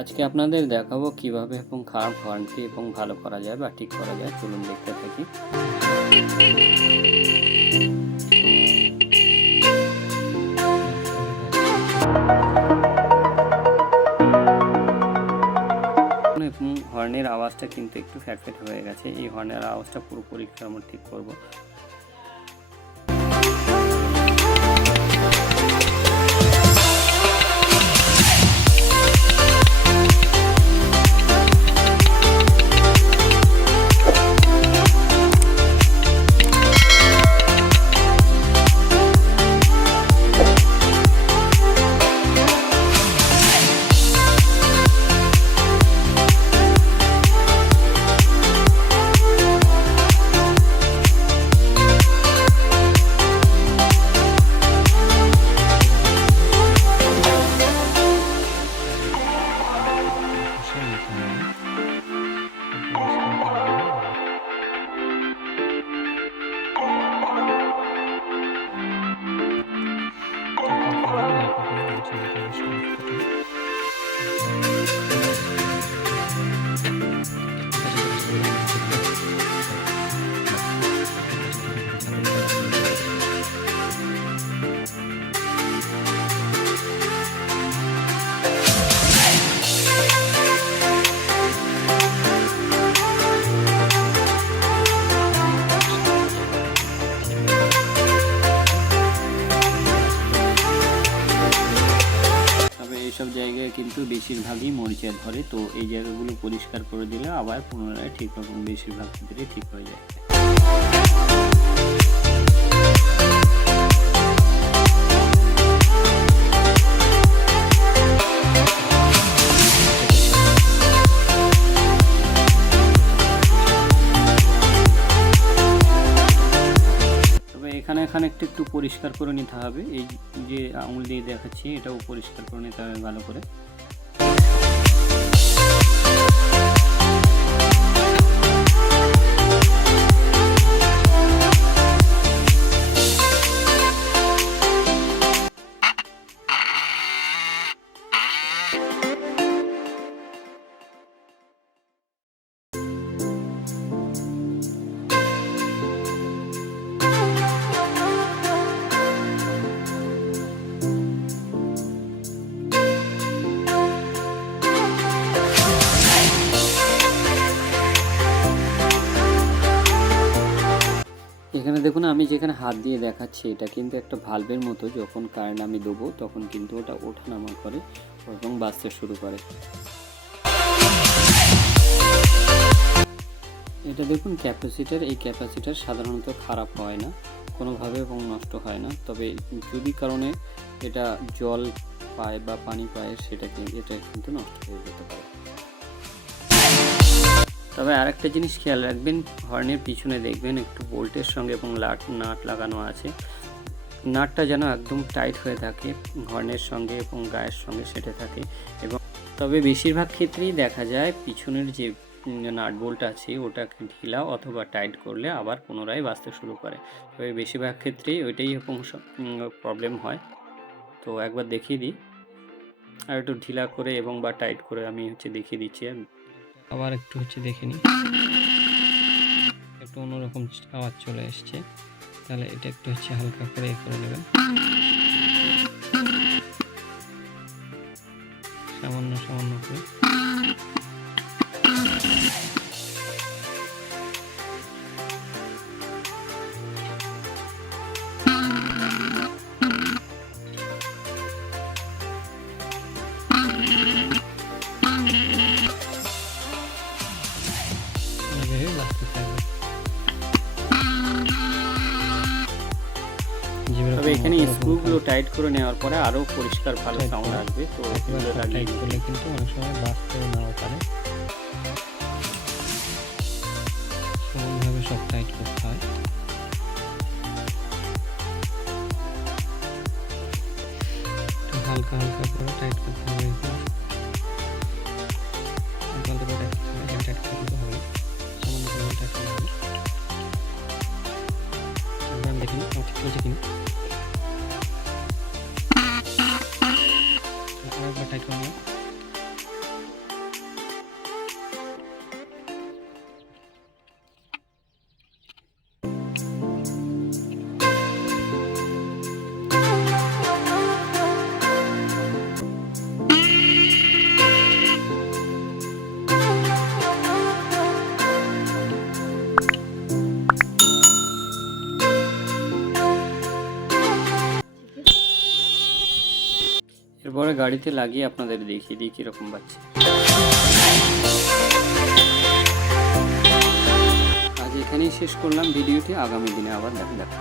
আজকে আপনাদের দেখাবো কিভাবে এবং খারাপ হর্নটি এবং ভালো করা যায় বা ঠিক করা যায়। চলুন দেখতে থাকি। এবং হর্নের আওয়াজটা কিন্তু একটু ফ্যাটফ্যাট হয়ে গেছে। এই হর্নের আওয়াজটা পুরোপুরি আমরা ঠিক করব। এইসব জায়গায় কিন্তু বেশিরভাগই মরিচা ধরে, তো এই জায়গাগুলো পরিষ্কার করে দিলে আবার পুনরায় ঠিক রকম বেশিরভাগ ক্ষেত্রে ঠিক হয়ে যায়। এখানে একটু পরিষ্কার করে নিতে হবে। এই যে আঙুল দিয়ে দেখাচ্ছি এটাও পরিষ্কার করে নিতে হবে ভালো করে। এখানে দেখুন আমি যেখানে হাত দিয়ে দেখাচ্ছি এটা কিন্তু একটা ভালভের মতো। যখন কারেন্ট আমি দেবো তখন কিন্তু ওটা ওঠানামা করে এবং বাজতে শুরু করে। এটা দেখুন ক্যাপাসিটার। এই ক্যাপাসিটার সাধারণত খারাপ হয় না কোনোভাবে এবং নষ্ট হয় না, তবে যদি কারণে এটা জল পায় বা পানি পায় এটা কিন্তু নষ্ট হয়ে যেতে পারে। তবে আরেকটা জিনিস খেয়াল রাখবেন, হর্নের পিছনে দেখবেন একটু বোল্টের সঙ্গে এবং নাট লাগানো আছে। নাটটা যেন একদম টাইট হয়ে থাকে হর্নের সঙ্গে এবং গায়ের সঙ্গে সেটে থাকে। এবং তবে বেশিরভাগ ক্ষেত্রেই দেখা যায় পিছনের যে নাট বোল্ট আছে ওটাকে ঢিলা অথবা টাইট করলে আবার পুনরায় বাজতে শুরু করে। তবে বেশিরভাগ ক্ষেত্রেই ওইটাই প্রবলেম হয়। তো একবার দেখিয়ে দিই, আর একটু ঢিলা করে এবং বা টাইট করে আমি দেখিয়ে দিচ্ছি। আবার একটু দেখে নিই, একটু অন্যরকম আওয়াজ চলে এসছে। তাহলে এটা একটু হালকা করে করে নেবেন, সামান্য করে। তবে এখানে স্ক্রুগুলো টাইট করে নেওয়ার পরে আরও পরিষ্কার ভালো সাউন্ড আসবে। তো টাইট করলে কিন্তু অনেক সময় বাজতেও নাও পারে। সমানভাবে সব টাইট করতে হয়। হালকা করে টাইট করতে হবে। টাইট করতে হবে, সামান্য টাইট করতে হবে। দেখুন ঠিক আছে কিনা। আরেকবার টাইট করে নিন। এরপরে গাড়িতে লাগিয়ে আপনাদের দেখিয়ে দিই কীরকম বাজছে। আজ এখানেই শেষ করলাম ভিডিওটি, আগামী দিনে আবার দেখা যাবে।